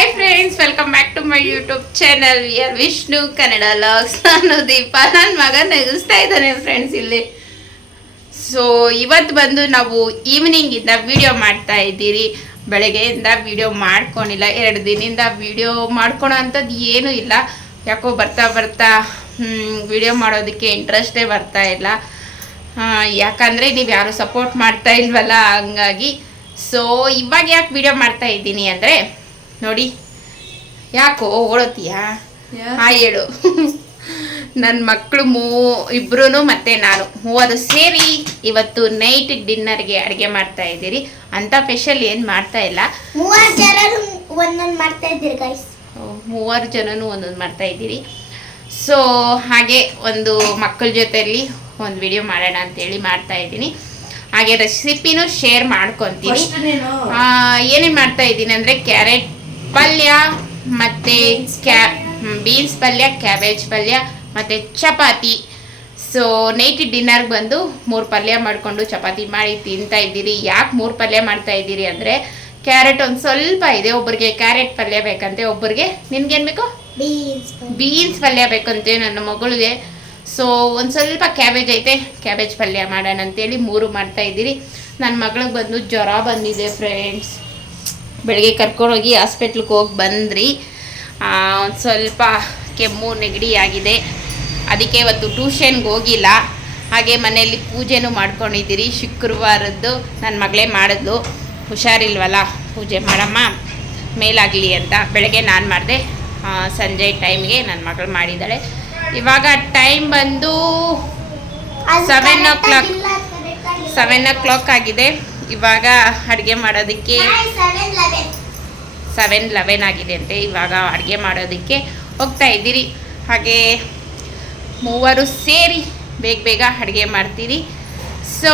Hi friends welcome back to my YouTube channel we are Vishnu Kannada vlogs ನಾನು ದೀಪ ನನ್ನ ಮಗ ನಗಿಸ್ತಾ ಇದ್ದಾನೆ friends ಇಲ್ಲಿ. ಸೊ ಇವತ್ತು ಬಂದು ನಾವು ಈವ್ನಿಂಗಿಂದ ವಿಡಿಯೋ ಮಾಡ್ತಾ ಇದ್ದೀರಿ. ಬೆಳಗ್ಗೆಯಿಂದ ವಿಡಿಯೋ ಮಾಡ್ಕೊಂಡಿಲ್ಲ. ಎರಡು ದಿನದಿಂದ ವಿಡಿಯೋ ಮಾಡ್ಕೊಳೋ ಅಂಥದ್ದು ಏನೂ ಇಲ್ಲ. ಯಾಕೋ ಬರ್ತಾ ಬರ್ತಾ ವಿಡಿಯೋ ಮಾಡೋದಕ್ಕೆ ಇಂಟ್ರೆಸ್ಟೇ ಬರ್ತಾ ಇಲ್ಲ. ಯಾಕಂದ್ರೆ ನೀವು ಯಾರು ಸಪೋರ್ಟ್ ಮಾಡ್ತಾ ಇಲ್ವಲ್ಲ, ಹಂಗಾಗಿ. ಸೊ ಇವಾಗ ಯಾಕೆ ವಿಡಿಯೋ ಮಾಡ್ತಾ ಇದ್ದೀನಿ ಅಂದರೆ ನೋಡಿ. ಯಾಕೋ ಓಡೋತೀಯಾ ಹಾ ಹೇಳು. ನನ್ನ ಮಕ್ಕಳು ಮೂ ಇಬ್ರು ಮತ್ತೆ ನಾನು. ಮೂವರು ಸೇರಿ ಇವತ್ತು ನೈಟ್ ಡಿನ್ನರ್ಗೆ ಅಡುಗೆ ಮಾಡ್ತಾ ಇದ್ದೀರಿ. ಅಂಥ ಸ್ಪೆಷಲ್ ಏನು ಮಾಡ್ತಾ ಇಲ್ಲ. ಮೂವರು ಜನ ಒಂದೊಂದು ಮಾಡ್ತಾ ಇದ್ದೀರಿ ಗೈಸ್ ಮೂವರು ಜನನು ಒಂದೊಂದು ಮಾಡ್ತಾ ಇದ್ದೀರಿ. ಸೊ ಹಾಗೆ ಒಂದು ಮಕ್ಕಳ ಜೊತೆಯಲ್ಲಿ ಒಂದು ವಿಡಿಯೋ ಮಾಡೋಣ ಅಂತೇಳಿ ಮಾಡ್ತಾ ಇದ್ದೀನಿ. ಹಾಗೆ ರೆಸಿಪಿನೂ ಶೇರ್ ಮಾಡ್ಕೊತೀನಿ. ಏನೇನು ಮಾಡ್ತಾ ಇದ್ದೀನಿ ಅಂದರೆ ಕ್ಯಾರೆಟ್ ಪಲ್ಯ ಮತ್ತು ಕ್ಯಾ ಬೀನ್ಸ್ ಪಲ್ಯ ಕ್ಯಾಬೇಜ್ ಪಲ್ಯ ಮತ್ತು ಚಪಾತಿ. ಸೊ ನೈಟ್ ಡಿನ್ನರ್ಗೆ ಬಂದು ಮೂರು ಪಲ್ಯ ಮಾಡಿಕೊಂಡು ಚಪಾತಿ ಮಾಡಿ ತಿಂತಾ ಇದ್ದೀರಿ. ಯಾಕೆ ಮೂರು ಪಲ್ಯ ಮಾಡ್ತಾ ಇದ್ದೀರಿ ಅಂದರೆ ಕ್ಯಾರೆಟ್ ಒಂದು ಸ್ವಲ್ಪ ಇದೆ. ಒಬ್ಬರಿಗೆ ಕ್ಯಾರೆಟ್ ಪಲ್ಯ ಬೇಕಂತೆ ಒಬ್ಬರಿಗೆ ನಿನ್ಗೇನು ಬೇಕು? ಬೀನ್ಸ್ ಬೀನ್ಸ್ ಪಲ್ಯ ಬೇಕಂತೆ ನನ್ನ ಮಗಳಿಗೆ. ಸೊ ಒಂದು ಸ್ವಲ್ಪ ಕ್ಯಾಬೇಜ್ ಐತೆ. ಕ್ಯಾಬೇಜ್ ಪಲ್ಯ ಮಾಡೋಣ ಅಂತೇಳಿ ಮೂರು ಮಾಡ್ತಾ ಇದ್ದೀರಿ. ನನ್ನ ಮಗಳಿಗೆ ಬಂದು ಜ್ವರ ಬಂದಿದೆ ಫ್ರೆಂಡ್ಸ್ ಬೆಳಗ್ಗೆ ಕರ್ಕೊಂಡೋಗಿ ಹಾಸ್ಪಿಟ್ಲಿಗೆ ಹೋಗಿ ಬಂದ್ರಿ. ಒಂದು ಸ್ವಲ್ಪ ಕೆಮ್ಮು ನೆಗಡಿ ಆಗಿದೆ. ಅದಕ್ಕೆ ಇವತ್ತು ಟ್ಯೂಷನ್ಗೆ ಹೋಗಿಲ್ಲ. ಹಾಗೆ ಮನೆಯಲ್ಲಿ ಪೂಜೆನೂ ಮಾಡ್ಕೊಂಡಿದ್ದೀರಿ. ಶುಕ್ರವಾರದ್ದು ನನ್ನ ಮಗಳೇ ಮಾಡಿದ್ಲು. ಹುಷಾರಿಲ್ವಲ್ಲ? ಪೂಜೆ ಮಾಡಮ್ಮ. ಮೇಲಾಗಲಿ ಅಂತ. ಬೆಳಗ್ಗೆ ನಾನು ಮಾಡಿದೆ. ಸಂಜೆ ಟೈಮ್ಗೆ ನನ್ನ ಮಗಳು ಮಾಡಿದ್ದಾಳೆ. ಇವಾಗ ಟೈಮ್ ಬಂದು seven o'clock seven o'clock ಆಗಿದೆ. ಇವಾಗ ಅಡುಗೆ ಮಾಡೋದಕ್ಕೆ ಸೆವೆನ್ ಲೆವೆನ್ ಆಗಿದೆ ಅಂತೆ. ಇವಾಗ ಅಡುಗೆ ಮಾಡೋದಕ್ಕೆ ಹೋಗ್ತಾ ಇದ್ದೀರಿ. ಹಾಗೆ ಮೂವರು ಸೇರಿ ಬೇಗ ಬೇಗ ಅಡುಗೆ ಮಾಡ್ತೀರಿ. ಸೊ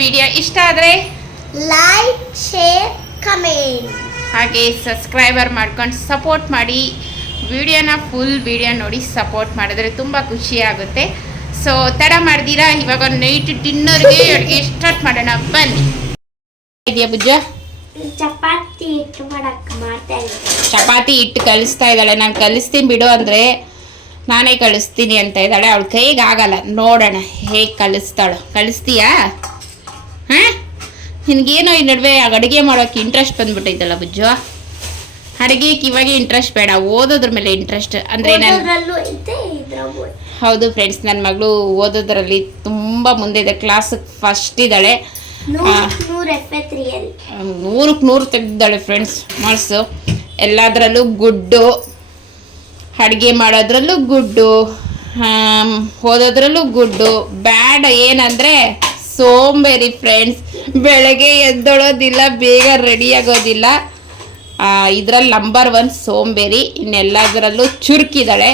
ವಿಡಿಯೋ ಇಷ್ಟ ಆದರೆ ಲೈಕ್ ಶೇರ್ ಕಮೆಂಟ್ ಹಾಗೆ ಸಬ್ಸ್ಕ್ರೈಬರ್ ಮಾಡ್ಕೊಂಡು ಸಪೋರ್ಟ್ ಮಾಡಿ. ವಿಡಿಯೋನ ಫುಲ್ ವಿಡಿಯೋ ನೋಡಿ ಸಪೋರ್ಟ್ ಮಾಡಿದ್ರೆ ತುಂಬ ಖುಷಿ ಆಗುತ್ತೆ. ಸೊ ತಡ ಮಾಡ್ದಿರಾ ಇವಾಗ ನೈಟ್ ಡಿನ್ನರ್ಗೆ ಅಡುಗೆ ಸ್ಟಾರ್ಟ್ ಮಾಡೋಣ. ಬನ್ನಿ. ಇದೆಯಾ ಬುಜ್ಜ ಚಪಾತಿ ಹಿಟ್ಟು ಮಾಡಕ್ ಮಾಡ್ತಾ ಇದ್ದೀನಿ. ಚಪಾತಿ ಹಿಟ್ಟು ಕಲಿಸ್ತಾ ಇದ್ದಾಳೆ. ನಾನು ಕಲಿಸ್ತೀನಿ ಬಿಡು ಅಂದರೆ ನಾನೇ ಕಳಿಸ್ತೀನಿ ಅಂತ ಇದ್ದಾಳೆ. ಅವಳ ಕೈಗೆ ಆಗಲ್ಲ. ನೋಡೋಣ ಹೇಗೆ ಕಲಿಸ್ತಾಳು. ಕಳಿಸ್ತೀಯಾ ಹಾಂ? ನಿನಗೇನೋ ಈ ನಡುವೆ ಅಡುಗೆ ಮಾಡೋಕೆ ಇಂಟ್ರೆಸ್ಟ್ ಬಂದ್ಬಿಟ್ಟೈತಲ್ಲ ಬುಜ್ಜು ಅಡುಗೆಗೆ ಇವಾಗ ಇಂಟ್ರೆಸ್ಟ್ ಬೇಡ. ಓದೋದ್ರ ಮೇಲೆ ಇಂಟ್ರೆಸ್ಟ್ ಅಂದರೆ ನಾನು. ಹೌದು ಫ್ರೆಂಡ್ಸ್ ನನ್ನ ಮಗಳು ಓದೋದ್ರಲ್ಲಿ ತುಂಬ ಮುಂದೆ ಇದೆ. ಕ್ಲಾಸ್ ಫಸ್ಟ್ ಇದ್ದಾಳೆ. ನೂರ್ ಎಫ್ ನೂರಕ್ಕೆ ನೂರು ತೆಗ್ದಿದ್ದಾಳೆ ಫ್ರೆಂಡ್ಸ್ ಮಾರ್ಕ್ಸು ಎಲ್ಲದರಲ್ಲೂ ಗುಡ್ಡು, ಅಡುಗೆ ಮಾಡೋದ್ರಲ್ಲೂ ಗುಡ್ಡು ಓದೋದ್ರಲ್ಲೂ ಗುಡ್ಡು. ಬ್ಯಾಡ್ ಏನಂದರೆ ಸೋಂಬೇರಿ ಫ್ರೆಂಡ್ಸ್ ಬೆಳಗ್ಗೆ ಎದ್ದೊಳೋದಿಲ್ಲ, ಬೇಗ ರೆಡಿ ಆಗೋದಿಲ್ಲ. ಇದರಲ್ಲಿ ನಂಬರ್ ಒನ್ ಸೋಂಬೇರಿ, ಇನ್ನೆಲ್ಲದರಲ್ಲೂ ಚುರುಕಿದ್ದಾಳೆ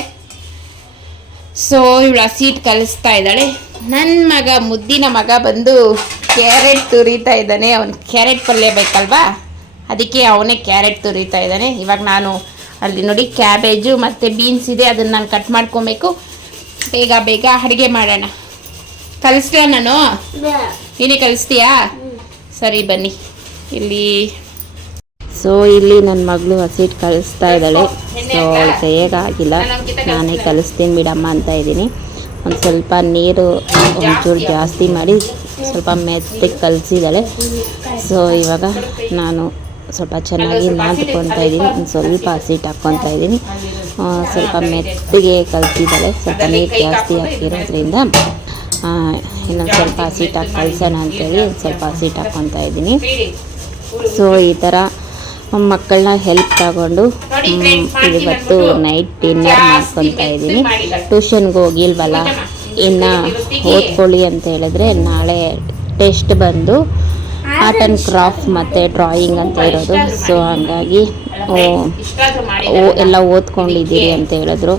ಸೊ ಇವಳು ಸೀಟ್ ಕಲಿಸ್ತಾ ಇದ್ದಾಳೆ. ನನ್ನ ಮಗ ಮುದ್ದಿನ ಮಗ ಬಂದು ಕ್ಯಾರೆಟ್ ತುರಿತಾ ಇದ್ದಾನೆ. ಅವನು ಕ್ಯಾರೆಟ್ ಪಲ್ಯ ಬೇಕಲ್ವಾ? ಅದಕ್ಕೆ ಅವನೇ ಕ್ಯಾರೆಟ್ ತುರಿತಾ ಇದ್ದಾನೆ. ಇವಾಗ ನಾನು ಅಲ್ಲಿ ನೋಡಿ ಕ್ಯಾಬೇಜು ಮತ್ತು ಬೀನ್ಸ್ ಇದೆ ಅದನ್ನು ನಾನು ಕಟ್ ಮಾಡ್ಕೊಬೇಕು. ಬೇಗ ಬೇಗ ಅಡುಗೆ ಮಾಡೋಣ. ಕಲಿಸ್ತೀಯ ನಾನು? ನೀನೇ ಕಲಿಸ್ತೀಯಾ? ಸರಿ ಬನ್ನಿ. ಇಲ್ಲಿ ಸೊ ಇಲ್ಲಿ ನನ್ನ ಮಗಳು ಹಸಿಟ್ಟು ಕಲಿಸ್ತಾ ಇದ್ದಾಳೆ. ಸೊ ಹೇಗಾಗಿಲ್ಲ ನಾನೇ ಕಲಿಸ್ತೀನಿ ಬಿಡಮ್ಮ ಅಂತ ಇದ್ದೀನಿ. ಒಂದು ಸ್ವಲ್ಪ ನೀರು ಒಂಚೂರು ಜಾಸ್ತಿ ಮಾಡಿ ಸ್ವಲ್ಪ ಮೆತ್ತಗೆ ಕಲಿಸಿದ್ದಾಳೆ. ಸೊ ಇವಾಗ ನಾನು ಸ್ವಲ್ಪ ಚೆನ್ನಾಗಿ ನಾದ್ಕೊತಾ ಇದ್ದೀನಿ. ಒಂದು ಸ್ವಲ್ಪ ಹಸಿಟ್ಟು ಹಾಕ್ಕೊತಾ ಇದ್ದೀನಿ. ಸ್ವಲ್ಪ ಮೆತ್ತಗೆ ಕಲಿಸಿದ್ದಾಳೆ. ಸ್ವಲ್ಪ ನೀರು ಜಾಸ್ತಿ ಹಾಕಿರೋದ್ರಿಂದ ಇನ್ನೊಂದು ಸ್ವಲ್ಪ ಹಸಿಟ್ಟು ಹಾಕಿ ಕಲಿಸೋಣ ಅಂತೇಳಿ ಸ್ವಲ್ಪ ಹಸಿಟ್ಟು ಹಾಕ್ಕೊತಾ ಇದ್ದೀನಿ. ಸೊ ಈ ಥರ ಮಕ್ಕಳನ್ನ ಹೆಲ್ಪ್ ತಗೊಂಡು ಇವತ್ತು ನೈಟ್ ಡಿನ್ನರ್ ಮಾಡ್ಕೊತಾ ಇದ್ದೀನಿ. ಟ್ಯೂಷನ್ಗೆ ಹೋಗಿಲ್ವಲ್ಲ? ಇನ್ನು ಓದ್ಕೊಳ್ಳಿ ಅಂತ ಹೇಳಿದ್ರೆ ನಾಳೆ ಟೆಸ್ಟ್ ಬಂದು ಆರ್ಟ್ ಆ್ಯಂಡ್ ಕ್ರಾಫ್ಟ್ ಮತ್ತು ಡ್ರಾಯಿಂಗ್ ಅಂತ ಇರೋದು. ಸೊ ಹಂಗಾಗಿ ಎಲ್ಲ ಓದ್ಕೊಂಡಿದ್ದೀರಿ ಅಂತ ಹೇಳಿದ್ರು.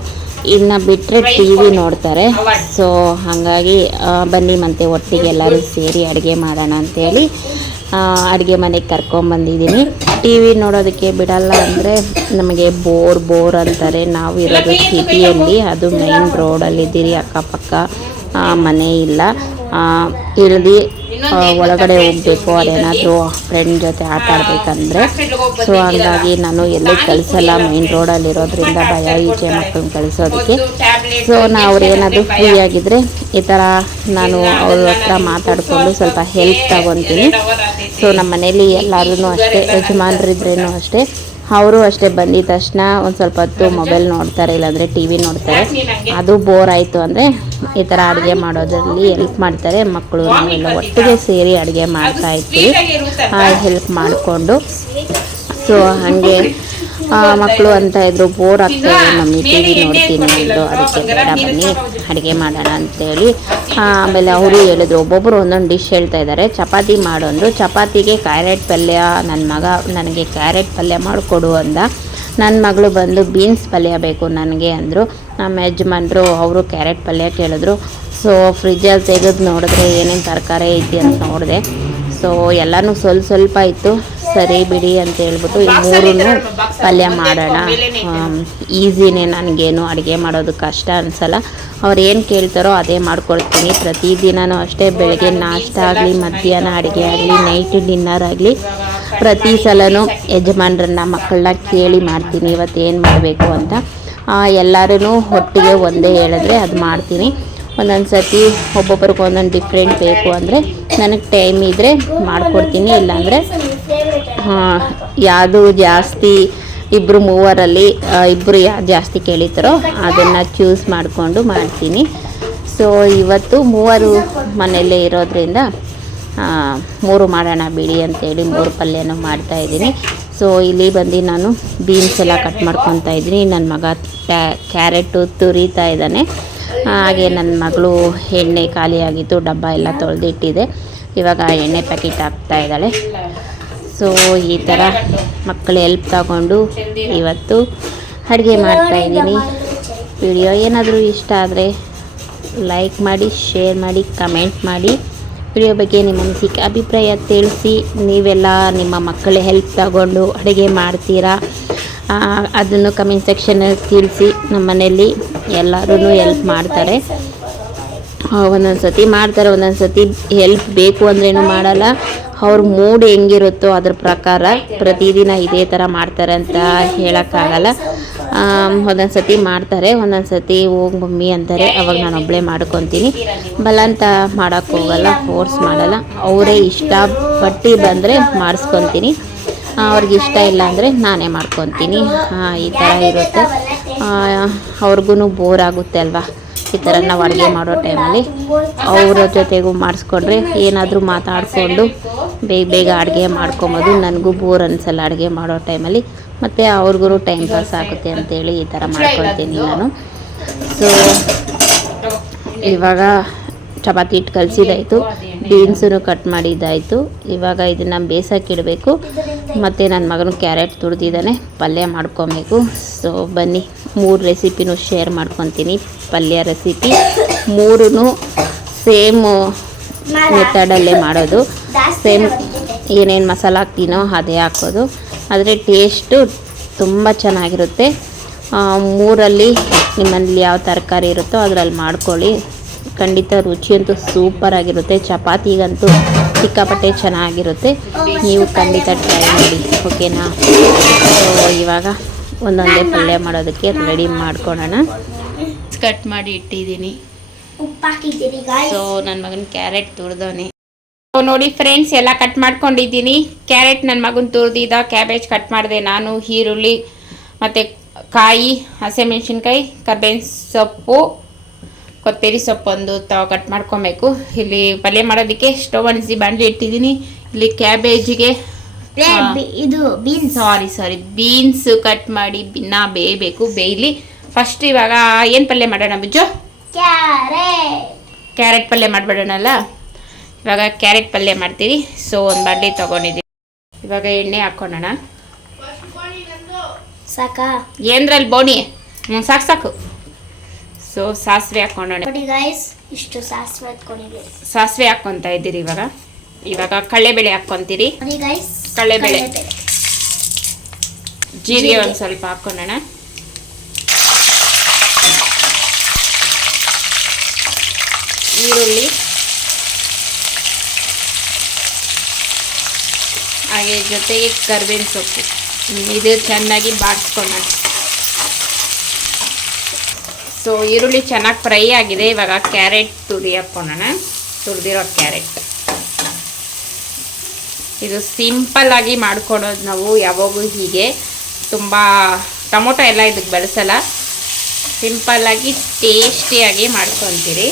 ಇನ್ನು ಬಿಟ್ಟರೆ ಟಿ ವಿ ನೋಡ್ತಾರೆ. ಸೊ ಹಾಗಾಗಿ ಬನ್ನಿ ಮತ್ತೆ ಒಟ್ಟಿಗೆ ಎಲ್ಲರೂ ಸೇರಿ ಅಡುಗೆ ಮಾಡೋಣ ಅಂತೇಳಿ ಅಡುಗೆ ಮನೆಗೆ ಕರ್ಕೊಂಬಂದಿದ್ದೀನಿ ಟಿ ವಿ ನೋಡೋದಕ್ಕೆ ಬಿಡಲ್ಲ ಅಂದರೆ ನಮಗೆ ಬೋರ್ ಬೋರ್ ಅಂತಾರೆ. ನಾವು ಇರೋದು ಸಿಟಿಯಲ್ಲಿ ಅದು ಮೇನ್ ರೋಡಲ್ಲಿದ್ದೀರಿ ಅಕ್ಕಪಕ್ಕ ಮನೆ ಇಲ್ಲ. ಇಳಿದು ಒಳಗಡೆ ಹೋಗಬೇಕು ಅದೇನಾದರೂ ಫ್ರೆಂಡ್ ಜೊತೆ ಆಟ ಆಡಬೇಕಂದ್ರೆ. ಸೊ ಹಂಗಾಗಿ ನಾನು ಎಲ್ಲೂ ಕಳಿಸಲ್ಲ ಮೈನ್ ರೋಡಲ್ಲಿ ಇರೋದ್ರಿಂದ ಭಯ ಈಚೆ ಮಕ್ಕಳನ್ನ ಕಳಿಸೋದಕ್ಕೆ. ಸೊ ನಾ ಅವ್ರೇನಾದರೂ ಫ್ರೀ ಆಗಿದ್ರೆ ಈ ಥರ ನಾನು ಅವ್ರ ಹತ್ರ ಮಾತಾಡಿಕೊಂಡು ಸ್ವಲ್ಪ ಹೆಲ್ಪ್ ತಗೊತೀನಿ. ಸೊ ನಮ್ಮ ಮನೇಲಿ ಎಲ್ಲರೂ ಅಷ್ಟೇ ಯಜಮಾನ್ರಿದ್ರೇನು ಅಷ್ಟೇ. ಅವರು ಅಷ್ಟೇ ಬಂದಿದ ತಕ್ಷಣ ಒಂದು ಸ್ವಲ್ಪ ಹೊತ್ತು ಮೊಬೈಲ್ ನೋಡ್ತಾರೆ ಇಲ್ಲಾಂದರೆ ಟಿ ವಿ ನೋಡ್ತಾರೆ. ಅದು ಬೋರ್ ಆಯಿತು ಅಂದರೆ ಈ ಥರ ಅಡುಗೆ ಮಾಡೋದರಲ್ಲಿ ಹೆಲ್ಪ್ ಮಾಡ್ತಾರೆ ಮಕ್ಕಳು ನಾವೆಲ್ಲ ಒಟ್ಟಿಗೆ ಸೇರಿ ಅಡುಗೆ ಮಾಡ್ತಾ ಇರ್ತೀವಿ. ಹೆಲ್ಪ್ ಮಾಡಿಕೊಂಡು. ಸೊ ಹಾಗೆ ಮಕ್ಕಳು ಅಂತ ಇದ್ರು ಬೋರ್ ಆಗ್ತದೆ ಮಮ್ಮಿ ಟಿ ವಿ ನೋಡ್ತೀನಿ ಅಂದರು ಅದಕ್ಕೆ ಬೇಡ ಬನ್ನಿ ಅಡುಗೆ ಮಾಡೋಣ ಅಂತೇಳಿ. ಆಮೇಲೆ ಅವರು ಹೇಳಿದ್ರು ಒಬ್ಬೊಬ್ಬರು ಒಂದೊಂದು ಡಿಶ್ ಹೇಳ್ತಾ ಇದ್ದಾರೆ ಚಪಾತಿ ಮಾಡೋಂದು ಚಪಾತಿಗೆ ಕ್ಯಾರೆಟ್ ಪಲ್ಯ ನನ್ನ ಮಗ ನನಗೆ ಕ್ಯಾರೆಟ್ ಪಲ್ಯ ಮಾಡಿಕೊಡು ಅಂದ. ನನ್ನ ಮಗಳು ಬಂದು ಬೀನ್ಸ್ ಪಲ್ಯ ಬೇಕು ನನಗೆ ಅಂದರು. ನಮ್ಮ ಯಜಮಾನರು ಅವರು ಕ್ಯಾರೆಟ್ ಪಲ್ಯ ಕೇಳಿದ್ರು. ಸೊ ಫ್ರಿಜ್ಜಲ್ಲಿ ತೆಗೆದು ನೋಡಿದ್ರೆ ಏನೇನು ತರಕಾರಿ ಐತಿ ಅಂತ ನೋಡಿದೆ. ಸೊ ಎಲ್ಲನೂ ಸ್ವಲ್ಪ ಸ್ವಲ್ಪ ಇತ್ತು. ಸರಿ ಬಿಡಿ ಅಂತ ಹೇಳ್ಬಿಟ್ಟು ಈ ಮೂರನ್ನು ಪಲ್ಯ ಮಾಡೋಣ. ಈಸಿನೇ ನನಗೇನು ಅಡುಗೆ ಮಾಡೋದು ಕಷ್ಟ ಅನಿಸಲ್ಲ. ಅವ್ರು ಏನು ಕೇಳ್ತಾರೋ ಅದೇ ಮಾಡ್ಕೊಳ್ತೀನಿ ಪ್ರತಿದಿನವೂ ಅಷ್ಟೇ ಬೆಳಗ್ಗೆ ನಾಷ್ಟ ಆಗಲಿ ಮಧ್ಯಾಹ್ನ ಅಡುಗೆ ಆಗಲಿ ನೈಟ್ ಡಿನ್ನರ್ ಆಗಲಿ ಪ್ರತಿ ಸಲನೂ ಯಜಮಾನ್ರನ್ನ ಮಕ್ಕಳನ್ನ ಕೇಳಿ ಮಾಡ್ತೀನಿ. ಇವತ್ತು ಏನು ಮಾಡಬೇಕು ಅಂತ. ಎಲ್ಲರೂ ಒಟ್ಟಿಗೆ ಒಂದೇ ಹೇಳಿದ್ರೆ ಅದು ಮಾಡ್ತೀನಿ. ಒಂದೊಂದು ಸತಿ ಒಬ್ಬೊಬ್ರಿಗೆ ಒಂದೊಂದು ಡಿಫ್ರೆಂಟ್ ಬೇಕು ಅಂದರೆ ನನಗೆ ಟೈಮ್ ಇದ್ದರೆ ಮಾಡಿಕೊಡ್ತೀನಿ. ಇಲ್ಲಾಂದರೆ ಯಾವುದು ಜಾಸ್ತಿ ಇಬ್ಬರು ಮೂವರಲ್ಲಿ ಇಬ್ಬರು ಯಾವ್ದು ಜಾಸ್ತಿ ಕೇಳಿತಾರೋ ಅದನ್ನು ಚೂಸ್ ಮಾಡಿಕೊಂಡು ಮಾಡ್ತೀನಿ. ಸೊ ಇವತ್ತು ಮೂವರು ಮನೆಯಲ್ಲೇ ಇರೋದ್ರಿಂದ ಮೂರು ಮಾಡೋಣ ಬಿಡಿ ಅಂತೇಳಿ ಮೂರು ಪಲ್ಯನ ಮಾಡ್ತಾ ಇದ್ದೀನಿ. ಸೊ ಇಲ್ಲಿ ಬಂದು ನಾನು ಬೀನ್ಸ್ ಎಲ್ಲ ಕಟ್ ಮಾಡ್ಕೊತಾ ಇದ್ದೀನಿ. ನನ್ನ ಮಗ ಕ್ಯಾರೆಟು ತುರಿತಾ ಇದ್ದಾನೆ. ಹಾಗೆ ನನ್ನ ಮಗಳು ಎಣ್ಣೆ ಖಾಲಿಯಾಗಿತ್ತು ಡಬ್ಬ ಎಲ್ಲ ತೊಳೆದಿಟ್ಟಿದೆ. ಇವಾಗ ಎಣ್ಣೆ ಪ್ಯಾಕೆಟ್ ಹಾಕ್ತಾ ಇದ್ದಾಳೆ. ಸೊ, ಈ ಥರ ಮಕ್ಕಳು ಹೆಲ್ಪ್ ತಗೊಂಡು ಇವತ್ತು ಅಡುಗೆ ಮಾಡ್ತಾ ಇದ್ದೀನಿ. ವಿಡಿಯೋ ಏನಾದರೂ ಇಷ್ಟ ಆದರೆ ಲೈಕ್ ಮಾಡಿ ಶೇರ್ ಮಾಡಿ ಕಮೆಂಟ್ ಮಾಡಿ. ವಿಡಿಯೋ ಬಗ್ಗೆ ನಿಮ್ಮ ಅನಿಸಿಕೆ, ಅಭಿಪ್ರಾಯ ತಿಳಿಸಿ. ನೀವೆಲ್ಲ ನಿಮ್ಮ ಮಕ್ಕಳ ಹೆಲ್ಪ್ ತಗೊಂಡು ಅಡುಗೆ ಮಾಡ್ತೀರಾ? ಅದನ್ನು ಕಮೆಂಟ್ ಸೆಕ್ಷನಲ್ಲಿ ತಿಳಿಸಿ. ನಮ್ಮ ಮನೆಯಲ್ಲಿ ಎಲ್ಲರೂ ಹೆಲ್ಪ್ ಮಾಡ್ತಾರೆ. ಒಂದೊಂದು ಸತಿ ಮಾಡ್ತಾರೆ ಒಂದೊಂದು ಸತಿ ಹೆಲ್ಪ್ ಬೇಕು ಅಂದ್ರೇನು ಮಾಡಲ್ಲ. ಅವ್ರ ಮೂಡ್ ಹೆಂಗಿರುತ್ತೋ ಅದ್ರ ಪ್ರಕಾರ ಪ್ರತಿದಿನ ಇದೇ ಥರ ಮಾಡ್ತಾರೆ ಅಂತ ಹೇಳೋಕ್ಕಾಗಲ್ಲ. ಒಂದೊಂದು ಸತಿ ಮಾಡ್ತಾರೆ ಒಂದೊಂದು ಸತಿ ಹೋಗಿ ಮಮ್ಮಿ ಅಂತಾರೆ, ಅವಾಗ ನಾನು ಒಬ್ಬಳೇ ಮಾಡ್ಕೊತೀನಿ. ಬಲಂತ ಮಾಡೋಕ್ಕೆ ಹೋಗಲ್ಲ ಫೋರ್ಸ್ ಮಾಡಲ್ಲ. ಅವರೇ ಇಷ್ಟಪಟ್ಟು ಬಂದರೆ ಮಾಡಿಸ್ಕೊತೀನಿ. ಅವ್ರಿಗೆ ಇಷ್ಟ ಇಲ್ಲ ಅಂದರೆ ನಾನೇ ಮಾಡ್ಕೊತೀನಿ. ಈ ಥರ ಇರುತ್ತೆ. ಅವ್ರಿಗೂ ಬೋರ್ ಆಗುತ್ತೆ ಅಲ್ವಾ? ಈ ಥರ ನಾವು ಅಡುಗೆ ಮಾಡೋ ಟೈಮಲ್ಲಿ ಅವರ ಜೊತೆಗೂ ಮಾಡಿಸ್ಕೊಂಡ್ರೆ ಏನಾದರೂ ಮಾತಾಡಿಕೊಂಡು ಬೇಗ ಬೇಗ ಅಡುಗೆ ಮಾಡ್ಕೊಬೋದು. ನನಗೂ ಬೋರ್ ಅನಿಸಲ್ಲ ಅಡುಗೆ ಮಾಡೋ ಟೈಮಲ್ಲಿ ಮತ್ತು ಅವ್ರಿಗೂ ಟೈಮ್ ಪಾಸ್ ಆಗುತ್ತೆ ಅಂತೇಳಿ ಈ ಥರ ಮಾಡ್ಕೊಳ್ತೀನಿ ನಾನು. ಸೊ ಇವಾಗ ಚಪಾತಿ ಹಿಟ್ಟು ಕಲಸಿದಾಯಿತು ಬೀನ್ಸೂ ಕಟ್ ಮಾಡಿದ್ದಾಯಿತು. ಇವಾಗ ಇದನ್ನು ಬೇಯಿಸೋಕ್ಕಿಡಬೇಕು ಮತ್ತು ನನ್ನ ಮಗನು ಕ್ಯಾರೆಟ್ ತುಳಿದಿದ್ದಾನೆ ಪಲ್ಯ ಮಾಡ್ಕೊಬೇಕು. ಸೊ ಬನ್ನಿ. ಮೂರು ರೆಸಿಪಿನೂ ಶೇರ್ ಮಾಡ್ಕೊತೀನಿ. ಪಲ್ಯ ರೆಸಿಪಿ ಮೂರೂ ಸೇಮು ಮೆಥಡಲ್ಲೇ ಮಾಡೋದು. ಸೇಮ್ ಏನೇನು ಮಸಾಲ ಹಾಕ್ತೀನೋ ಅದೇ ಹಾಕೋದು. ಆದರೆ ಟೇಸ್ಟು ತುಂಬ ಚೆನ್ನಾಗಿರುತ್ತೆ. ಆ, ಮೂರಲ್ಲಿ ನಿಮ್ಮಲ್ಲಿ ಯಾವ ತರಕಾರಿ ಇರುತ್ತೋ ಅದರಲ್ಲಿ ಮಾಡ್ಕೊಳ್ಳಿ. ಖಂಡಿತ ರುಚಿಯಂತೂ ಸೂಪರ್ ಆಗಿರುತ್ತೆ. ಚಪಾತಿಗಂತೂ ಸಿಕ್ಕಾಪಟ್ಟೆ ಚೆನ್ನಾಗಿರುತ್ತೆ. ನೀವು ಖಂಡಿತ ಟ್ರೈ ಮಾಡಿ ಓಕೆನಾ? ಸೊ ಇವಾಗ ಒಂದೊಂದೇ ಪಲ್ಯ ಮಾಡೋದಕ್ಕೆ ರೆಡಿ ಮಾಡ್ಕೊಳ್ಳೋಣ. ಕಟ್ ಮಾಡಿ ಇಟ್ಟಿದ್ದೀನಿ. ಗಾಯ್ಸ್ ಸೊ ನನ್ನ ಮಗನ ಕ್ಯಾರೆಟ್ ತುರ್ದವನೆ. ಸೊ ನೋಡಿ ಫ್ರೆಂಡ್ಸ್ ಎಲ್ಲ ಕಟ್ ಮಾಡ್ಕೊಂಡಿದ್ದೀನಿ. ಕ್ಯಾರೆಟ್ ನನ್ನ ಮಗನ ತುರಿದಿದ್ದ ಕ್ಯಾಬೇಜ್ ಕಟ್ ಮಾಡಿದೆ ನಾನು ಈರುಳ್ಳಿ ಮತ್ತು ಕಾಯಿ ಹಸಿಮೆಣ್ಸಿನ್ಕಾಯಿ ಕರ್ಬೇವಿನ ಸೊಪ್ಪು ಕೊತ್ತಂಬರಿ ಸೊಪ್ಪು ಒಂದು ತಾವ ಕಟ್ ಮಾಡ್ಕೊಬೇಕು. ಇಲ್ಲಿ ಪಲ್ಯ ಮಾಡೋದಕ್ಕೆ ಸ್ಟವ್ ಅನಿಸಿ ಬಾಣಲಿ ಇಟ್ಟಿದ್ದೀನಿ. ಇಲ್ಲಿ ಕ್ಯಾಬೇಜಿಗೆ ಇದು beans sorry sorry beans cut ಮಾಡಿ ಬಿನ್ನ ಬೇಯಬೇಕು ಬೇಯಲಿ. ಫಸ್ಟ್ ಇವಾಗ ಏನು ಪಲ್ಯ ಮಾಡೋಣ ಬುಜ್ಜು? ಕ್ಯಾರೆಟ್. ಪಲ್ಯ ಮಾಡಿಬಿಡೋಣಲ್ಲ ಇವಾಗ ಕ್ಯಾರೆಟ್ ಪಲ್ಯ ಮಾಡ್ತೀವಿ. ಸೊ ಒಂದು ಬಾಣಲಿ ತೊಗೊಂಡಿದ್ದೀವಿ ಇವಾಗ ಎಣ್ಣೆ ಹಾಕ್ಕೊಳ್ಳೋಣ ಸಾಕಾ? ಏನ್ರಲ್ಲಿ ಬೋಣಿ? ಹ್ಞೂ ಸಾಕು ಸಾಕು. ಸೊ ಸಾಸಿವೆ ಹಾಕ್ಕೊಂಡೋಣ ಇಷ್ಟು ಸಾಸಿವೆ ಹಾಕೊಂಡಿದ್ದೀವಿ ಸಾಸಿವೆ ಹಾಕ್ಕೊತಾ ಇದ್ದೀರಿ ಇವಾಗ. ಇವಾಗ ಕಳ್ಳೆಬೇಳೆ ಹಾಕ್ಕೊತೀರಿ ಕಳ್ಳೆಬೇಳೆ. ಜೀರಿಗೆ ಒಂದು ಸ್ವಲ್ಪ ಹಾಕ್ಕೊಳ್ಳೋಣ ಈರುಳ್ಳಿ. ಹಾಗೆ ಜೊತೆಗೆ ಕರ್ಬೇವಿನ ಸೊಪ್ಪು. ಇದು ಚೆನ್ನಾಗಿ ಬಾಡಿಸ್ಕೊಳ್ಳೋಣ ಸೊ ಈರುಳ್ಳಿ ಚೆನ್ನಾಗಿ ಫ್ರೈ ಆಗಿದೆ. ಇವಾಗ ಕ್ಯಾರೆಟ್ ತುರಿ ಹಾಕ್ಕೊಳ್ಳೋಣ. ತುರಿದಿರೋ ಕ್ಯಾರೆಟ್. ಇದು ಸಿಂಪಲ್ಲಾಗಿ ಮಾಡ್ಕೊಳೋದು ನಾವು ಯಾವಾಗೂ ಹೀಗೆ. ತುಂಬ ಟೊಮೊಟೊ ಎಲ್ಲ ಇದಕ್ಕೆ ಬಳಸಲ್ಲ. ಸಿಂಪಲ್ಲಾಗಿ ಟೇಸ್ಟಿಯಾಗಿ ಮಾಡ್ಕೊತೀರಿ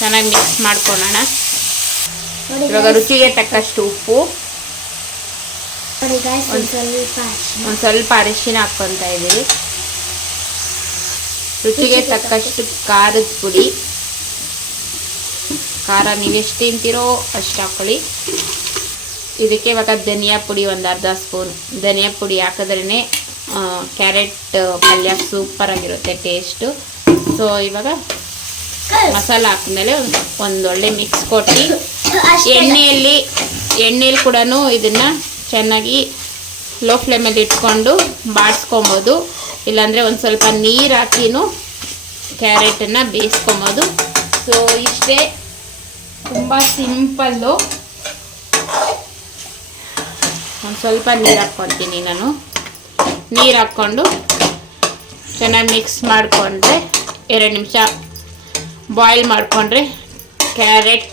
ಚೆನ್ನಾಗಿ ಮಿಕ್ಸ್ ಮಾಡ್ಕೊಳ್ಳೋಣ ಇವಾಗ ರುಚಿಗೆ ತಕ್ಕಷ್ಟು ಉಪ್ಪು. ಒಂದ್ ಸ್ವಲ್ಪ ಅರಿಶಿನ. ಹಾಕ್ಕೊತಾ ಇದ್ದೀವಿ ರುಚಿಗೆ ತಕ್ಕಷ್ಟು ಖಾರದ ಪುಡಿ. ಖಾರ ನೀವೆಷ್ಟು ತಿಂತೀರೋ ಅಷ್ಟು ಹಾಕ್ಕೊಳ್ಳಿ ಇದಕ್ಕೆ ಇವಾಗ ಧನಿಯಾ ಪುಡಿ ಒಂದು ಅರ್ಧ ಸ್ಪೂನ್. ಧನಿಯಾ ಪುಡಿ ಹಾಕಿದ್ರೇ ಕ್ಯಾರೆಟ್ ಪಲ್ಯ ಸೂಪರಾಗಿರುತ್ತೆ ಟೇಸ್ಟು ಸೊ ಇವಾಗ ಮಸಾಲ ಹಾಕಿದ್ಮೇಲೆ ಒಂದೊಳ್ಳೆ ಮಿಕ್ಸ್ ಕೊಟ್ಟು ಎಣ್ಣೆಯಲ್ಲಿ ಎಣ್ಣೆಯಲ್ಲಿ ಕೂಡ ಇದನ್ನು ಚೆನ್ನಾಗಿ ಲೋ ಫ್ಲೇಮಲ್ಲಿ ಇಟ್ಕೊಂಡು ಬಾಡಿಸ್ಕೊಬೋದು. ಇಲ್ಲಾಂದರೆ ಒಂದು ಸ್ವಲ್ಪ ನೀರು ಹಾಕಿನೂ ಕ್ಯಾರೆಟನ್ನು ಬೇಯಿಸ್ಕೊಬೋದು. ಸೊ ಇಷ್ಟೇ. ತುಂಬ ಸಿಂಪಲ್ಲು. ಒಂದು ಸ್ವಲ್ಪ ನೀರು ಹಾಕ್ಕೊತೀನಿ ನಾನು. ನೀರು ಹಾಕ್ಕೊಂಡು ಚೆನ್ನಾಗಿ ಮಿಕ್ಸ್ ಮಾಡಿಕೊಂಡ್ರೆ ಎರಡು ನಿಮಿಷ ಬಾಯ್ಲ್ ಮಾಡಿಕೊಂಡ್ರೆ ಕ್ಯಾರೆಟ್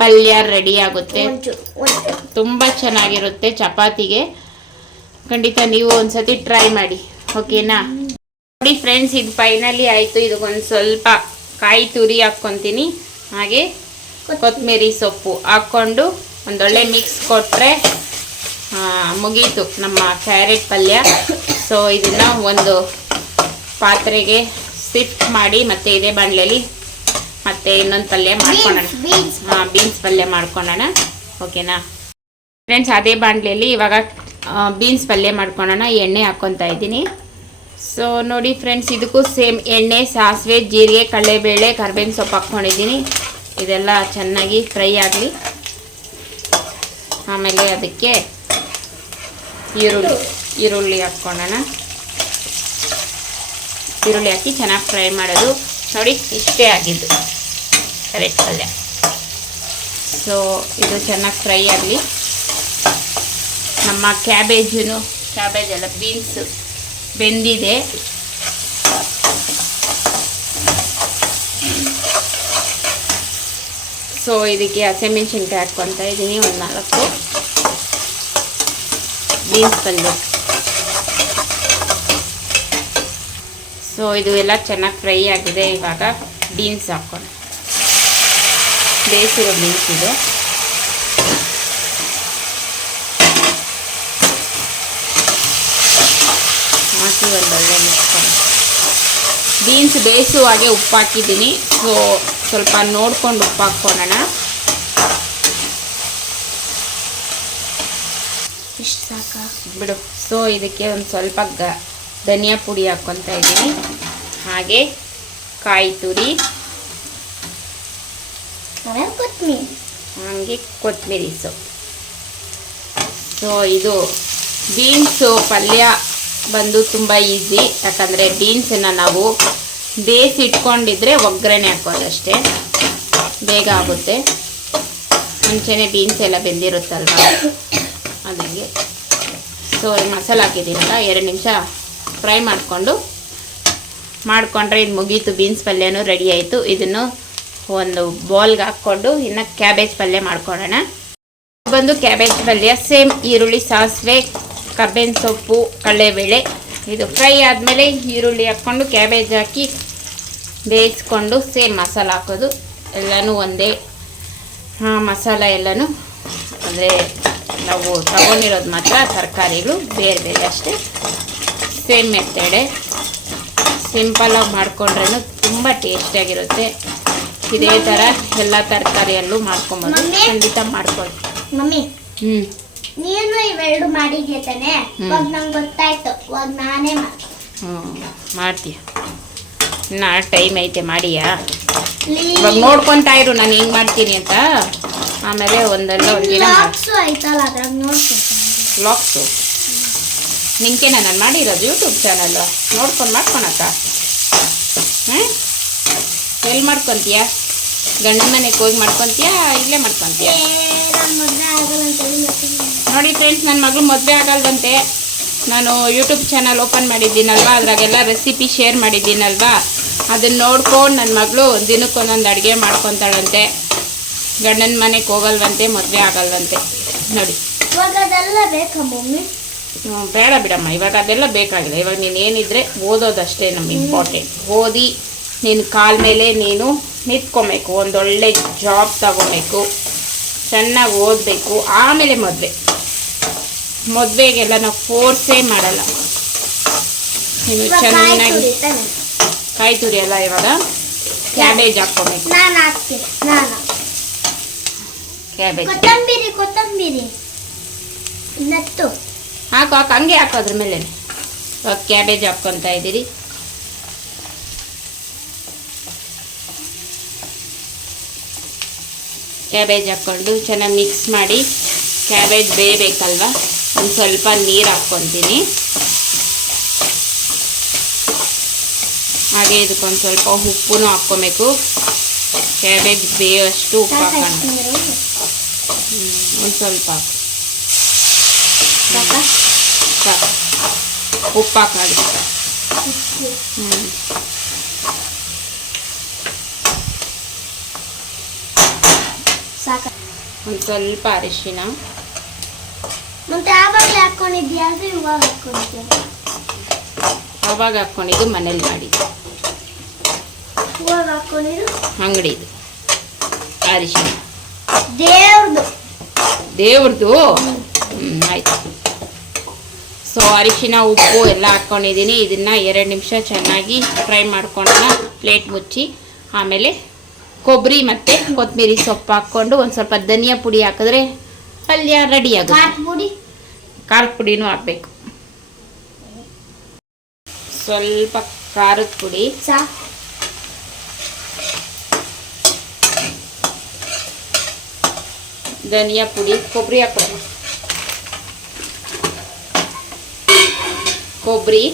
ಪಲ್ಯ. ರೆಡಿ ಆಗುತ್ತೆ. ತುಂಬ ಚೆನ್ನಾಗಿರುತ್ತೆ ಚಪಾತಿಗೆ. ಖಂಡಿತ ನೀವು ಒಂದ್ಸತಿ ಟ್ರೈ ಮಾಡಿ ಓಕೆನಾ ನೋಡಿ ಫ್ರೆಂಡ್ಸ್ ಇದು ಫೈನಲಿ ಆಯಿತು. ಇದಕ್ಕೊಂದು ಸ್ವಲ್ಪ ಕಾಯಿ ತುರಿ ಹಾಕ್ಕೊತೀನಿ. ಹಾಗೆ ಕೊತ್ತಂಬರಿ ಸೊಪ್ಪು ಹಾಕ್ಕೊಂಡು ಒಂದೊಳ್ಳೆ ಮಿಕ್ಸ್ ಕೊಟ್ಟರೆ ಮುಗೀತು ನಮ್ಮ ಕ್ಯಾರೆಟ್ ಪಲ್ಯ. ಸೊ ಇದನ್ನು ಒಂದು ಪಾತ್ರೆಗೆ ಸಿಫ್ಟ್ ಮಾಡಿ ಮತ್ತೆ ಇದೇ ಬಾಣಲೆಯಲ್ಲಿ ಮತ್ತೆ ಇನ್ನೊಂದು ಪಲ್ಯ ಮಾಡ್ಕೊಳ್ಳೋಣ. ಹಾಂ ಬೀನ್ಸ್ ಪಲ್ಯ ಮಾಡ್ಕೊಳ್ಳೋಣ ಓಕೆನಾ? ಫ್ರೆಂಡ್ಸ್ ಅದೇ ಬಾಣಲೆಯಲ್ಲಿ ಇವಾಗ ಬೀನ್ಸ್ ಪಲ್ಯ ಮಾಡ್ಕೊಳ್ಳೋಣ ಎಣ್ಣೆ ಹಾಕ್ಕೊತಾ ಇದ್ದೀನಿ. ಸೊ ನೋಡಿ ಫ್ರೆಂಡ್ಸ್ ಇದಕ್ಕೂ ಸೇಮ್ ಎಣ್ಣೆ ಸಾಸಿವೆ ಜೀರಿಗೆ ಕಡಲೆಬೇಳೆ ಕರ್ಬೇವಿನ ಸೊಪ್ಪು ಹಾಕ್ಕೊಂಡಿದ್ದೀನಿ. ಇದೆಲ್ಲ ಚೆನ್ನಾಗಿ ಫ್ರೈ ಆಗಲಿ. ಆಮೇಲೆ ಅದಕ್ಕೆ ಈರುಳ್ಳಿ ಈರುಳ್ಳಿ ಹಾಕ್ಕೊಳ್ಳೋಣ ಈರುಳ್ಳಿ ಹಾಕಿ ಚೆನ್ನಾಗಿ ಫ್ರೈ ಮಾಡೋದು. ನೋಡಿ, ಇಷ್ಟೇ ಆಗಿದ್ದು. ಕರೆಕ್ಟ್ ಪಲ್ಯ ಸೊ ಇದು ಚೆನ್ನಾಗಿ ಫ್ರೈ ಆಗಲಿ. ನಮ್ಮ ಕ್ಯಾಬೇಜನು, ಕ್ಯಾಬೇಜ್ ಅಲ್ಲ, ಬೀನ್ಸ್ ಬೆಂದಿದೆ. ಸೊ ಇದಕ್ಕೆ ಹಸಿಮೆಣ್ಸಿನ್ಕಾಯಿ ಹಾಕ್ಕೊತಾ ಇದ್ದೀನಿ ಒಂದು ನಾಲ್ಕು. ಬೀನ್ಸ್ ಪಲ್ಯ ಸೊ ಇದು ಎಲ್ಲ ಚೆನ್ನಾಗಿ ಫ್ರೈ ಆಗಿದೆ ಇವಾಗ ಬೀನ್ಸ್ ಹಾಕೋಣ. ಬೇಯಿಸಿರೋ ಬೀನ್ಸ್ ಇದು. ಹಾಕಿ ಒಂದೊಳ್ಳೆ ಬೀನ್ಸ್ ಬೇಯಿಸುವಾಗೆ ಉಪ್ಪು ಹಾಕಿದ್ದೀನಿ. ಸೊ ಸ್ವಲ್ಪ ನೋಡ್ಕೊಂಡು ಉಪ್ಪು ಹಾಕ್ಕೊಳ್ಳೋಣ. ಇಷ್ಟು ಸಾಕಾ? ಬಿಡು. ಸೊ ಇದಕ್ಕೆ ಒಂದು ಸ್ವಲ್ಪ ಗ ಧನಿಯಾ ಪುಡಿ ಹಾಕ್ಕೊತಾ ಇದ್ದೀನಿ. ಹಾಗೆ ಕಾಯಿ ತುರಿ. ಕೊತ್ತಂಬರಿ ಹಾಗೆ ಕೊತ್ತಂಬರಿ ಸೊಪ್ಪು. ಸೊ ಇದು ಬೀನ್ಸು ಪಲ್ಯ ಬಂದು ತುಂಬ ಈಸಿ. ಯಾಕಂದರೆ ಬೀನ್ಸನ್ನು ನಾವು ಬೇಯಿಸಿಟ್ಕೊಂಡಿದ್ರೆ ಒಗ್ಗರಣೆ ಹಾಕೋದಷ್ಟೇ ಬೇಗ ಆಗುತ್ತೆ. ಮುಂಚೆನೇ ಬೀನ್ಸ್ ಎಲ್ಲ ಬೆಂದಿರುತ್ತಲ್ವ? ಅದಕ್ಕೆ ಸೊ ಮಸಾಲೆ ಹಾಕಿದ್ದೀನಲ್ಲ ಎರಡು ನಿಮಿಷ ಫ್ರೈ ಮಾಡಿಕೊಂಡು ಮಾಡಿಕೊಂಡ್ರೆ ಇದು ಮುಗೀತು ಬೀನ್ಸ್ ಪಲ್ಯನೂ ರೆಡಿ ಆಯಿತು. ಇದನ್ನು ಒಂದು ಬೌಲ್ಗೆ ಹಾಕ್ಕೊಂಡು ಇನ್ನು ಕ್ಯಾಬೇಜ್ ಪಲ್ಯ ಮಾಡ್ಕೊಳ್ಳೋಣ. ಬಂದು ಕ್ಯಾಬೇಜ್ ಪಲ್ಯ ಸೇಮ್ ಈರುಳ್ಳಿ, ಸಾಸಿವೆ, ಕಬ್ಬೇನ ಸೊಪ್ಪು, ಕಡಲೆಬೇಳೆ, ಇದು ಫ್ರೈ ಆದಮೇಲೆ ಈರುಳ್ಳಿ ಹಾಕ್ಕೊಂಡು ಕ್ಯಾಬೇಜ್ ಹಾಕಿ ಬೇಯಿಸ್ಕೊಂಡು ಸೇಮ್ ಮಸಾಲ ಹಾಕೋದು. ಎಲ್ಲನೂ ಒಂದೇ, ಹಾಂ, ಮಸಾಲ ಎಲ್ಲನೂ ಅಂದರೆ ನಾವು ತಗೊಂಡಿರೋದು ಮಾತ್ರ ತರಕಾರಿಗಳು, ಬೇರೆ ಬೇರೆ ಅಷ್ಟೇ. ಸೇಮ್ ಮೆಥಡೆ. ಸಿಂಪಲಾಗಿ ಮಾಡ್ಕೊಂಡ್ರೂ ತುಂಬ ಟೇಸ್ಟಿಯಾಗಿರುತ್ತೆ ಇದೇ ಥರ ಎಲ್ಲ ತರಕಾರಿಯಲ್ಲೂ ಮಾಡ್ಕೊಬೋದು? ಖಂಡಿತ ಮಾಡ್ಕೊಳ್ಳಿ ಮಮ್ಮಿ. ಹ್ಞೂ ನೀನು ಇವೆರಡು ಮಾಡಿದ್ಯ ತಾನೆ. ಇವಾಗ ನಂಗೆ ಗೊತ್ತಾಯ್ತು. ಇವಾಗ ನಾನೇ ಮಾಡ್ತೀನಿ ಹ್ಞೂ ಮಾಡ್ತೀಯ? ನಾ ಟೈಮ್ ಐತೆ ಮಾಡಿಯಾ? ಇವಾಗ ನೋಡ್ಕೊತಾ ಇರು ನಾನು ಹೆಂಗೆ ಮಾಡ್ತೀನಿ ಅಂತ. ಆಮೇಲೆ ಒಂದಲ್ಲ ಒಂದಿನ ಲಾಕ್ಸು ಆಯ್ತಲ್ಲ ಅದ್ರಾಗ ನೋಡ್ಕೊಂತೀನಿ ವ್ಲಾಗ್ಸು ನಿಂಗೆ ನಾನು ಮಾಡಿರೋದು ಯೂಟ್ಯೂಬ್ ಚಾನಲ್ಲು ನೋಡ್ಕೊಂಡು ಮಾಡ್ಕೊಳಕ್ಕ ಹ್ಞೂ ಎಲ್ಲಿ ಮಾಡ್ಕೊತೀಯ? ಗಂಡನ ಮನೆಗೆ ಹೋಗಿ ಮಾಡ್ಕೊತೀಯಾ, ಇಲ್ಲೇ ಮಾಡ್ಕೊತೀಯ? ನೋಡಿ ಫ್ರೆಂಡ್ಸ್ ನನ್ನ ಮಗಳು ಮದುವೆ ಆಗಲ್ವಂತೆ. ನಾನು ಯೂಟ್ಯೂಬ್ ಚಾನಲ್ ಓಪನ್ ಮಾಡಿದ್ದೀನಲ್ವಾ? ಅದ್ರಾಗೆಲ್ಲ ರೆಸಿಪಿ ಶೇರ್ ಮಾಡಿದ್ದೀನಲ್ವಾ? ಅದನ್ನ ನೋಡ್ಕೊಂಡು ನನ್ನ ಮಗಳು ದಿನಕ್ಕೊಂದೊಂದು ಅಡುಗೆ ಮಾಡ್ಕೊತಾಳಂತೆ. ಗಂಡನ ಮನೆಗೆ ಹೋಗಲ್ವಂತೆ, ಮದುವೆ ಆಗಲ್ವಂತೆ. ನೋಡಿ. ಬೇಡ ಬಿಡಮ್ಮ. ಇವಾಗ ಅದೆಲ್ಲ ಬೇಕಾಗಿಲ್ಲ. ಇವಾಗ ನೀನು ಏನಿದ್ರೆ ಓದೋದಷ್ಟೇ ನಮ್ಗೆ ಇಂಪಾರ್ಟೆಂಟ್ ಓದಿ ನಿನ್ನ ಕಾಲ ಮೇಲೆ ನೀನು ನಿಂತ್ಕೊಬೇಕು. ಒಂದೊಳ್ಳೆ ಜಾಬ್ ತಗೋಬೇಕು. ಚೆನ್ನಾಗಿ ಓದಬೇಕು. ಆಮೇಲೆ ಮದುವೆ. ಮದುವೆಗೆಲ್ಲ ನಾವು ಫೋರ್ಸೇ ಮಾಡಲ್ಲ. ನೀನು ಚೆನ್ನಾಗಿ ಕಾಯಿ ತುರಿ ಅಲ್ಲ ಇವಾಗ? ಕ್ಯಾಬೇಜ್ ಹಾಕ್ಕೊಬೇಕು. ನಾನು ನಾನು ಕ್ಯಾಬೇಜ್ ಕೊತ್ತಂಬರಿ ಕೊತ್ತಂಬರಿ. ನತ್ತು ಹಾಕು ಹಾಕು ಹಂಗೆ ಹಾಕು ಅದ್ರ ಮೇಲೆ ಇವಾಗ ಕ್ಯಾಬೇಜ್ ಹಾಕ್ಕೊತಾ ಇದ್ದೀರಿ. ಕ್ಯಾಬೇಜ್ ಹಾಕ್ಕೊಂಡು ಚೆನ್ನಾಗಿ ಮಿಕ್ಸ್ ಮಾಡಿ ಕ್ಯಾಬೇಜ್ ಬೇಯಬೇಕಲ್ವ? ಒಂದು ಸ್ವಲ್ಪ ನೀರು ಹಾಕ್ಕೊತೀನಿ. ಹಾಗೆ ಇದಕ್ಕೊಂದು ಸ್ವಲ್ಪ ಉಪ್ಪು ಹಾಕ್ಕೊಬೇಕು. ಕ್ಯಾಬೇಜ್ ಬೇಯೋಷ್ಟು ಉಪ್ಪು ಹಾಕೋಣ ಒಂದು ಸ್ವಲ್ಪ ಹಾಕು. ಸಾಕಾ? ಸಾಕು ಉಪ್ಪು ಹಾಕಿ ಹ್ಞೂ ಸಾಕ. ಒಂದು ಸ್ವಲ್ಪ ಅರಿಶಿನ. ಮತ್ತೆ ಆವಾಗಲೇ ಹಾಕ್ಕೊಂಡಿದ್ಯಾ ಅದು ಇವಾಗ ಹಾಕೊಂಡಿದ್ಯಾ ಆವಾಗ ಹಾಕ್ಕೊಂಡಿದ್ದು ಮನೇಲಿ ಮಾಡಿ. ಇವಾಗ ಹಾಕೊಂಡಿದ್ದು? ಅಂಗಡಿದು ಅರಿಶಿನ. ದೇವ್ರದು. ದೇವ್ರದ್ದು ಆಯ್ತು ಸೊ ಅರಿಶಿನ ಉಪ್ಪು ಎಲ್ಲ ಹಾಕ್ಕೊಂಡಿದ್ದೀನಿ ಇದನ್ನು ಎರಡು ನಿಮಿಷ ಚೆನ್ನಾಗಿ ಫ್ರೈ ಮಾಡ್ಕೊಳ್ಳೋಣ ಪ್ಲೇಟ್ ಮುಚ್ಚಿ ಆಮೇಲೆ ಕೊಬ್ಬರಿ ಮತ್ತು ಕೊತ್ತಂಬರಿ ಸೊಪ್ಪು ಹಾಕ್ಕೊಂಡು ಒಂದು ಸ್ವಲ್ಪ ಧನಿಯಾ ಪುಡಿ ಹಾಕಿದ್ರೆ ಪಲ್ಯ ರೆಡಿ ಆಗುತ್ತೆ. ಖಾರದ ಪುಡಿ? ಖಾರದ ಪುಡಿನೂ ಹಾಕಬೇಕು. ಸ್ವಲ್ಪ ಖಾರದ ಪುಡಿ. ಧನಿಯಾ ಪುಡಿ ಕೊಬ್ಬರಿ ಹಾಕೋಣ ಕೊಬ್ಬರಿ,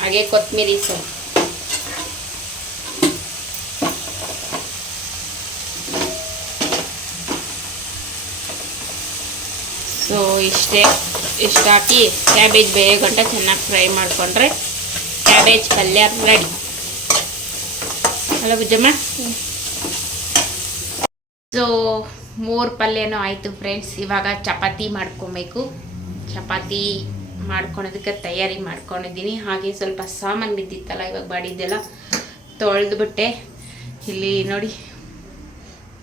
ಹಾಗೆ ಕೊತ್ತಂಬರಿ ಸೊಪ್ಪು. ಸೊ ಇಷ್ಟೇ, ಇಷ್ಟು ಹಾಕಿ ಕ್ಯಾಬೇಜ್ ಬೇಯೋ ಗಂಟ ಚೆನ್ನಾಗಿ ಫ್ರೈ ಮಾಡಿಕೊಂಡ್ರೆ ಕ್ಯಾಬೇಜ್ ಪಲ್ಯ ರೆಡಿ ಅಲ್ಲ ಬುಜ್ಜಮ್ಮ? ಸೊ ಮೂರು ಪಲ್ಯನೂ ಆಯಿತು ಫ್ರೆಂಡ್ಸ್ ಇವಾಗ ಚಪಾತಿ ಮಾಡ್ಕೊಬೇಕು. ಚಪಾತಿ ಮಾಡ್ಕೊಳೋದಕ್ಕೆ ತಯಾರಿ ಮಾಡ್ಕೊಂಡಿದ್ದೀನಿ. ಹಾಗೆ ಸ್ವಲ್ಪ ಸಾಮಾನು ಬಿದ್ದಿತ್ತಲ್ಲ, ಇವಾಗ ಬಾಡಿದ್ದೆಲ್ಲ ತೊಳೆದ್ಬಿಟ್ಟೆ ಇಲ್ಲಿ ನೋಡಿ,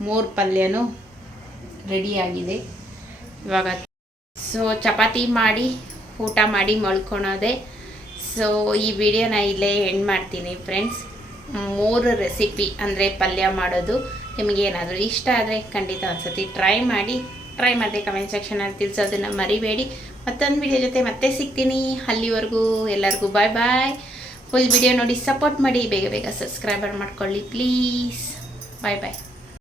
ಮೂರು ಪಲ್ಯನೂ ರೆಡಿಯಾಗಿದೆ ಇವಾಗ ಸೊ ಚಪಾತಿ ಮಾಡಿ, ಊಟ ಮಾಡಿ ಮಲ್ಕೊಳೋದೆ. ಸೊ ಈ ವಿಡಿಯೋನ ಇಲ್ಲೇ ಎಂಡ್ ಮಾಡ್ತೀನಿ ಫ್ರೆಂಡ್ಸ್ ಮೂರು ರೆಸಿಪಿ ಅಂದರೆ ಪಲ್ಯ ಮಾಡೋದು. ನಿಮಗೆ ಏನಾದರೂ ಇಷ್ಟ ಆದರೆ ಖಂಡಿತ ಒಂದ್ಸತಿ ಟ್ರೈ ಮಾಡಿ. ಟ್ರೈ ಮಾಡಿದೆ ಕಮೆಂಟ್ ಸೆಕ್ಷನಲ್ಲಿ ತಿಳಿಸೋದನ್ನು ಮರಿಬೇಡಿ. ಮತ್ತೊಂದು ವಿಡಿಯೋ ಜೊತೆ ಮತ್ತೆ ಸಿಗ್ತೀನಿ. ಅಲ್ಲಿವರೆಗೂ ಎಲ್ಲರಿಗೂ ಬಾಯ್ ಬಾಯ್ ಫುಲ್ ವಿಡಿಯೋ ನೋಡಿ ಸಪೋರ್ಟ್ ಮಾಡಿ. ಬೇಗ ಬೇಗ ಸಬ್ಸ್ಕ್ರೈಬರ್ ಮಾಡ್ಕೊಳ್ಳಿ ಪ್ಲೀಸ್ ಬಾಯ್ ಬಾಯ್